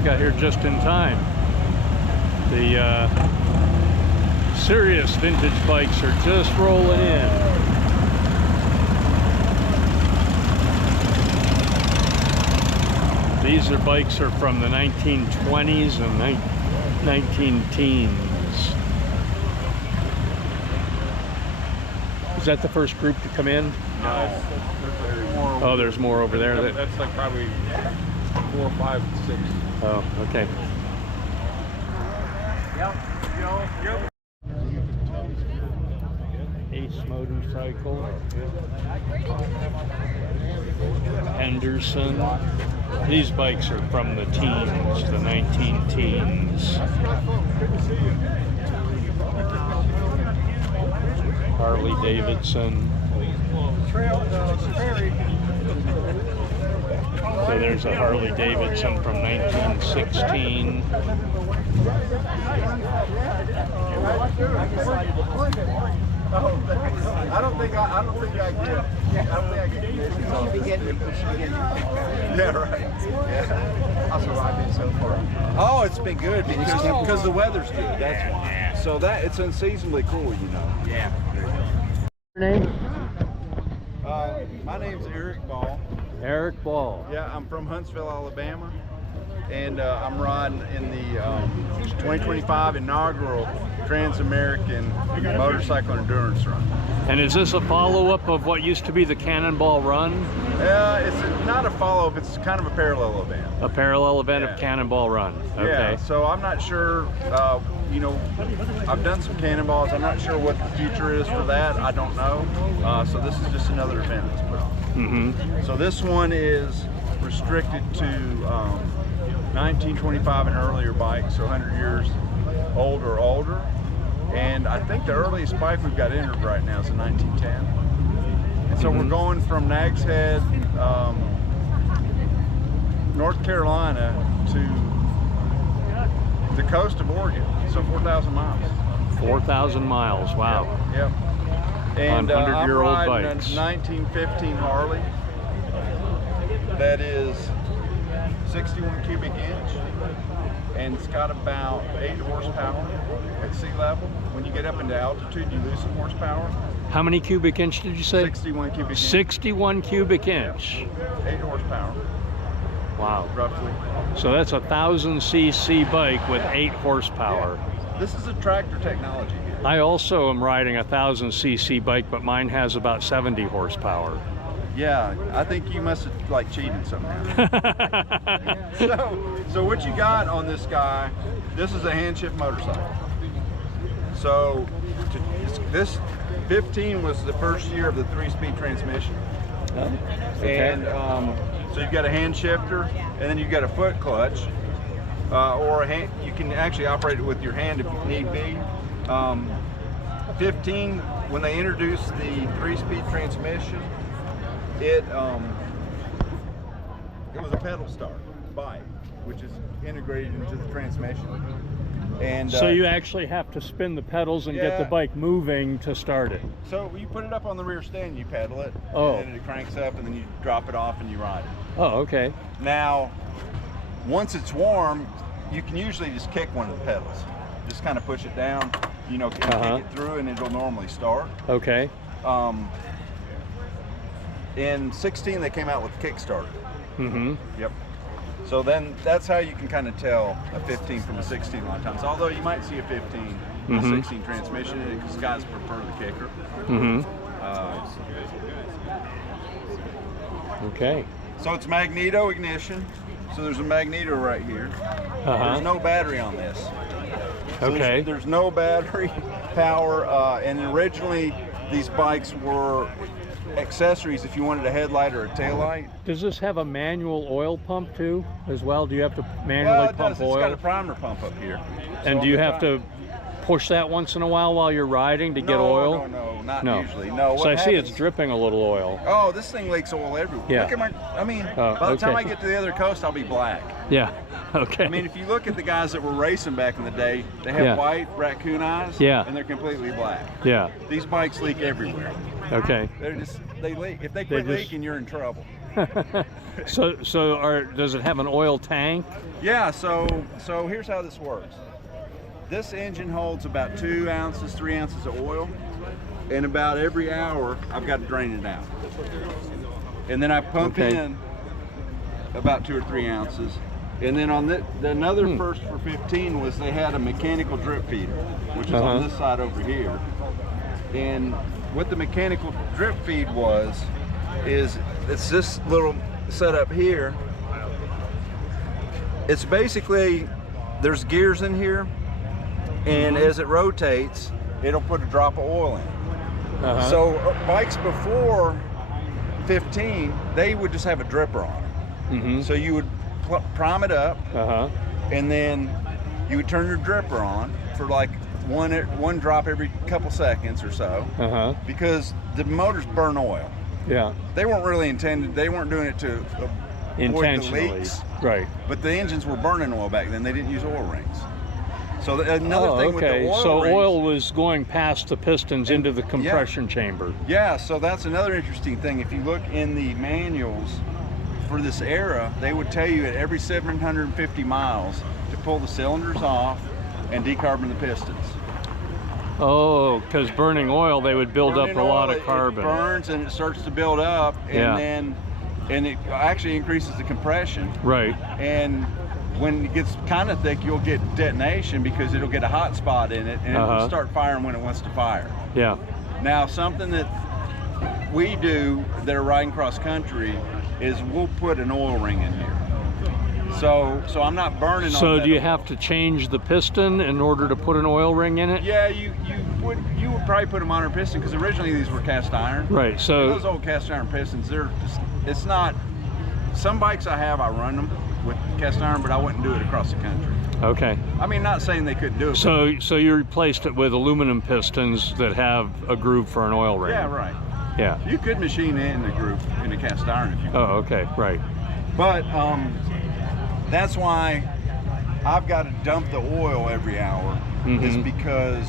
I got here just in time. The serious vintage bikes are just rolling in. These bikes are from the 1920s and 19-teens. Is that the first group to come in? No. Oh, there's more over there. That's like probably 4, 5, 6. Oh, okay. Ace Motorcycle. Henderson. These bikes are from the teens, the 19-teens. Harley Davidson. So there's a Harley Davidson from 1916. I don't think I get Yeah, right. Yeah. How's the ride been so far? Oh, it's been good because the weather's good. That's why. So that it's unseasonably cool, you know. Yeah. Your name? My name's Eric Bahl. Eric Bahl. Yeah, I'm from Huntsville, Alabama, and I'm riding in the 2025 inaugural Transamerican motorcycle endurance run. And is this a follow-up of what used to be the Cannonball Run? It's not a follow-up, it's kind of a parallel event. A parallel event Yeah. of Cannonball Run. Okay. Yeah, so I'm not sure, you know, I've done some cannonballs. I'm not sure what the future is for that. I don't know. So this is just another event that's put on. Mm-hmm. So this one is restricted to 1925 and earlier bikes, so 100 years old or older. And I think the earliest bike we've got entered right now is a 1910. And so we're going from Nags Head, North Carolina to the coast of Oregon, so 4,000 miles. 4,000 miles, wow. Yep. And On 100-year-old I'm riding bikes. a 1915 Harley that is 61 cubic inch, and it's got about 8 horsepower at sea level. When you get up into altitude, you lose some horsepower. How many cubic inch did you say? 61 cubic inch. 61 cubic inch. 8 horsepower, Wow. roughly. So that's a 1,000cc bike with 8 horsepower. This is a tractor technology here. I also am riding a 1,000cc bike, but mine has about 70 horsepower. Yeah, I think you must have like cheated somehow. So what you got on this guy, this is a hand shift motorcycle. So this 15 was the first year of the 3-speed transmission. Oh, okay. And so you've got a hand shifter, and then you've got a foot clutch, or a hand, you can actually operate it with your hand if need be. 15, when they introduced the 3-speed transmission, it was a pedal start bike, which is integrated into the transmission. And So you actually have to spin the pedals and get the bike moving to start it. So you put it up on the rear stand, you pedal it, Oh. and then it cranks up, and then you drop it off and you ride it. Oh, okay. Now, once it's warm, you can usually just kick one of the pedals. Just kind of push it down, you know, and kick it through, and it'll normally start. Okay. In 16, they came out with the Kickstarter. Mm-hmm. Yep. So then that's how you can kind of tell a 15 from a 16 a lot of times. Although you might see a 15 and a 16 transmission in it because guys prefer the kicker. Mm-hmm. Okay. So it's magneto ignition. So there's a magneto right here. There's no battery on this. So Okay. There's no battery power, and originally these bikes were accessories if you wanted a headlight or a taillight. Does this have a manual oil pump too, as well? Do you have to manually It pump does. oil? It's got a primer pump up here. And So do you on the have to push that once in a while you're riding to get oil? No, not No. usually. No. So What I see it's happens- dripping a little oil. Oh, this thing leaks oil everywhere. Yeah. Look at my, I mean, Oh, by the time okay. I get to the other coast, I'll be black. Yeah. Okay. I mean, if you look at the guys that were racing back in the day, they have Yeah. white raccoon eyes, Yeah. and they're completely black. Yeah. These bikes leak everywhere. Okay. They leak. If they quit just- leaking, you're in trouble. Does it have an oil tank? Yeah, so here's how this works. This engine holds about 2 ounces, 3 ounces of oil, and about every hour I've got to drain it out. And then I pump in about 2 or 3 ounces. And then on another first for 15 was they had a mechanical drip feeder, which is on this side over here. And what the mechanical drip feed is it's this little setup here. It's basically, there's gears in here, and as it rotates, it'll put a drop of oil in. So bikes before 15, they would just have a dripper on them. So you would prime it up, and then you would turn your dripper on for like one drop every couple seconds or so, because the motors burn oil. Yeah. They weren't really intended, they weren't doing it to avoid the leaks. Right. But the engines were burning oil back then, they didn't use oil rings. So another thing with the oil rings, oil was going past the pistons into the compression chamber. Yeah, so that's another interesting thing. If you look in the manuals for this era, they would tell you at every 750 miles to pull the cylinders off and decarbon the pistons. Oh, because burning oil, they would build up a lot of carbon. It burns and it starts to build up, and then it actually increases the compression. Right. And when it gets kind of thick, you'll get detonation because it'll get a hot spot in it, and it'll start firing when it wants to fire. Yeah. Now, something that we do that are riding cross country is we'll put an oil ring in here. So I'm not burning on that. So do you have to change the piston in order to put an oil ring in it? Yeah, you would probably put them on a piston, because originally these were cast iron. Right. So and those old cast iron pistons, it's not. Some bikes I run them with cast iron, but I wouldn't do it across the country. Okay. I mean, not saying they couldn't do it. So you replaced it with aluminum pistons that have a groove for an oil ring. Yeah, right. Yeah. You could machine it in the groove in a cast iron if you Oh, okay, right. But that's why I've got to dump the oil every hour, is because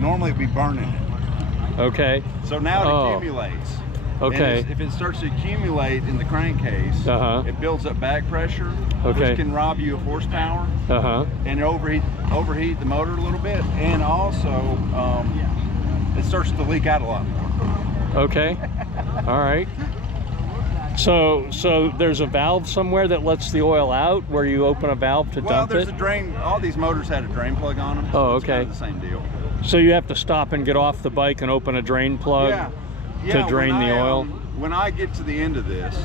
normally it'd be burning it. Okay. So now it accumulates. Okay. And if it starts to accumulate in the crankcase, it builds up back pressure, which can rob you of horsepower, and overheat the motor a little bit, and also it starts to leak out a lot more. Okay. All right. So there's a valve somewhere that lets the oil out, where you open a valve to dump it? Well, there's a drain. All these motors had a drain plug on them. Oh, It's okay. kind of the same deal. So you have to stop and get off the bike and open a drain plug to drain the oil? When I get to the end of this,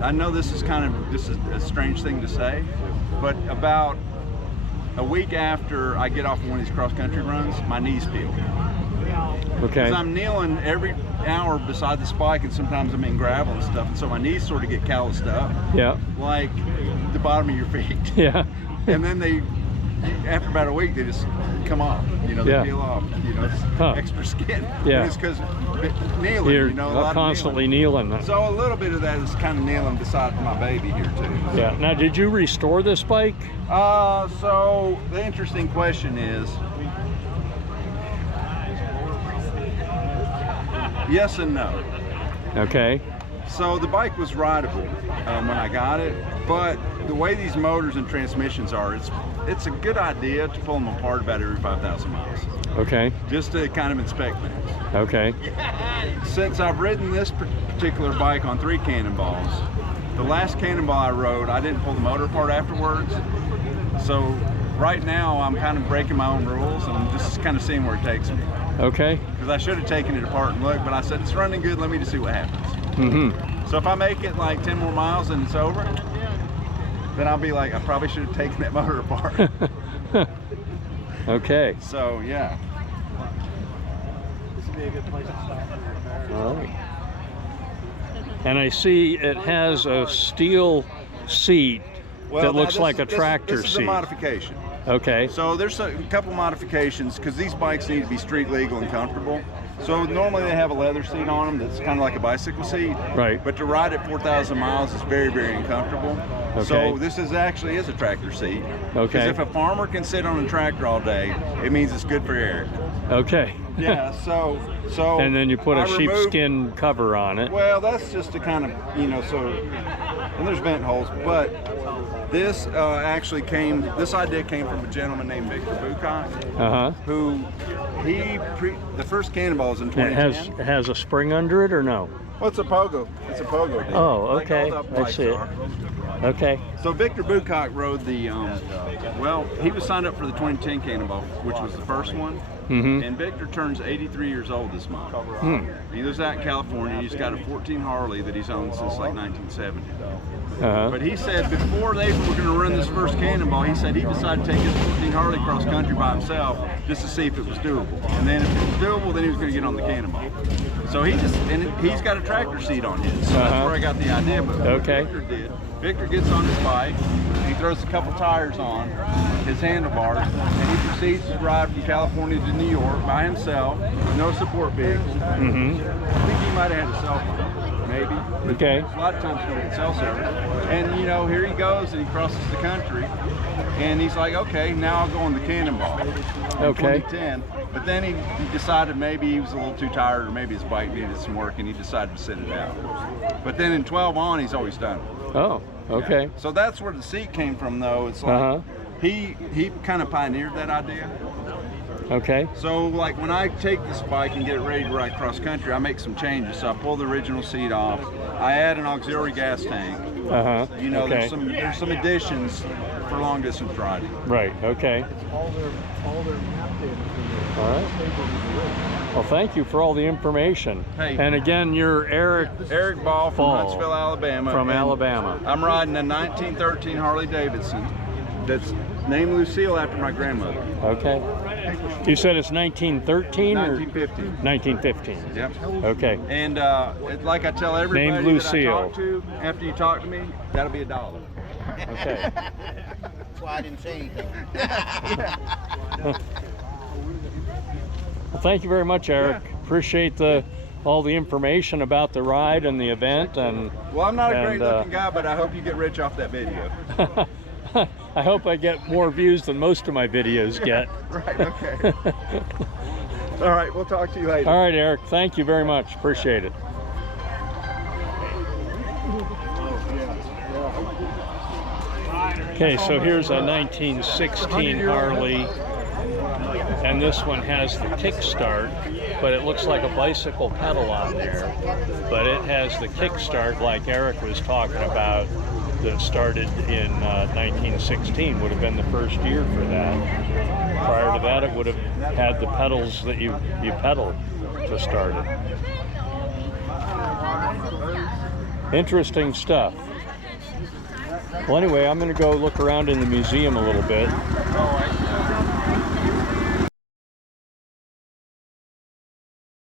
I know this is a strange thing to say, but about a week after I get off of one of these cross-country runs, my knees peel. Okay. Because I'm kneeling every hour beside this bike, and sometimes I'm in gravel and stuff, and so my knees sort of get calloused up. Yeah. Like the bottom of your feet. Yeah. And then after about a week, they just come off. They peel off. It's extra skin. Yeah. And it's because kneeling. You're constantly kneeling. So a little bit of that is kind of kneeling beside my baby here too. Yeah. Now, did you restore this bike? So the interesting question is, yes and no. Okay. So the bike was rideable when I got it, but the way these motors and transmissions are, it's a good idea to pull them apart about every 5,000 miles. Okay. Just to kind of inspect things. Okay. Since I've ridden this particular bike on 3 cannonballs, the last cannonball I rode, I didn't pull the motor apart afterwards. So right now I'm kind of breaking my own rules, and I'm just kind of seeing where it takes me. Okay. Because I should have taken it apart and looked, but I said it's running good, let me just see what happens. So if I make it like 10 more miles and it's over, then I'll be like, I probably should have taken that motor apart. Okay. So yeah. This would be a good place to stop. All right. And I see it has a steel seat that looks like a tractor seat. This is seat. a modification. Okay. So there's a couple modifications, because these bikes need to be street legal and comfortable. So normally they have a leather seat on them that's kind of like a bicycle seat. Right. But to ride at 4,000 miles is very, very uncomfortable. Okay. So this actually is a tractor seat. Okay. Because if a farmer can sit on a tractor all day, it means it's good for Eric. Okay. Yeah, so So And then you put a I removed- sheepskin cover on it. Well, that's just to kind of, you know, so, and there's vent holes, but this this idea came from a gentleman named Victor Bucock, who the first cannonball was in It 2010. has a spring under it or no? Well, it's a pogo. It's a pogo deal. Oh, Like okay. all the I lights see it. are. Okay. So Victor Bucock rode the, well, he was signed up for the 2010 Cannonball, which was the first one. And Victor turns 83 years old this month. He lives out in California. He's got a 14 Harley that he's owned since like 1970. But he said before they were going to run this first Cannonball, he said he decided to take his 14 Harley cross country by himself just to see if it was doable. And then if it was doable, then he was going to get on the Cannonball. So he's got a tractor seat on his. So that's where I got the idea. But what Victor did, Victor gets on his bike, he throws a couple tires on his handlebars, and he proceeds to ride from California to New York by himself, no support vehicle. I think he might have had a cell phone, maybe. Okay. A lot of times you don't get cell service. And you know, here he goes and he crosses the country, and he's like, okay, now I'll go on the Cannonball. In 2010. But then he decided maybe he was a little too tired, or maybe his bike needed some work, and he decided to sit it out. But then in 12 on, he's always done it. Oh, okay. Yeah. So that's where the seat came from, though. It's like he kind of pioneered that idea. Okay. So like when I take this bike and get it ready to ride cross country, I make some changes. So I pull the original seat off. I add an auxiliary gas tank. You know, there's some additions for long distance riding. Right. Okay. All their map data. All right. Well, thank you for all the information. Hey. And again, you're Eric Bahl from Bahl, Huntsville, Alabama. From and Alabama. I'm riding a 1913 Harley Davidson that's named Lucille after my grandmother. Okay. You said it's 1913 or 1915. 1915. Yep. Okay. And like I tell everybody Named that I Lucille. talk to, after you talk to me, that'll be $1. Okay. That's why I didn't say anything. Well, thank you very much, Eric. Appreciate all the information about the ride and the event. And well, I'm not a great looking guy, but I hope you get rich off that video. I hope I get more views than most of my videos get. Right, okay. All right, we'll talk to you later. All right, Eric, thank you very much. Appreciate it. Okay, so here's a 1916 Harley, and this one has the kickstart, but it looks like a bicycle pedal on there. But it has the kickstart like Eric was talking about, that started in 1916, would have been the first year for that. Prior to that, it would have had the pedals that you pedal to start it. Interesting stuff. Well, anyway, I'm going to go look around in the museum a little bit.